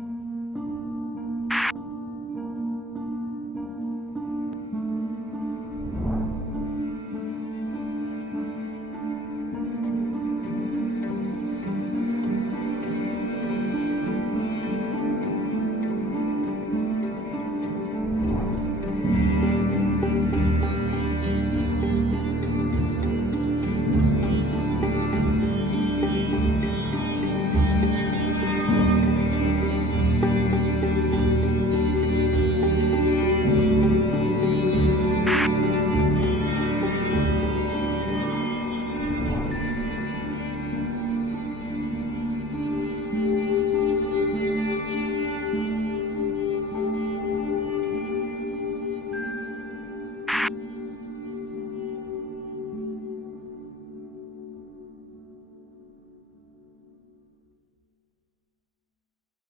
thank you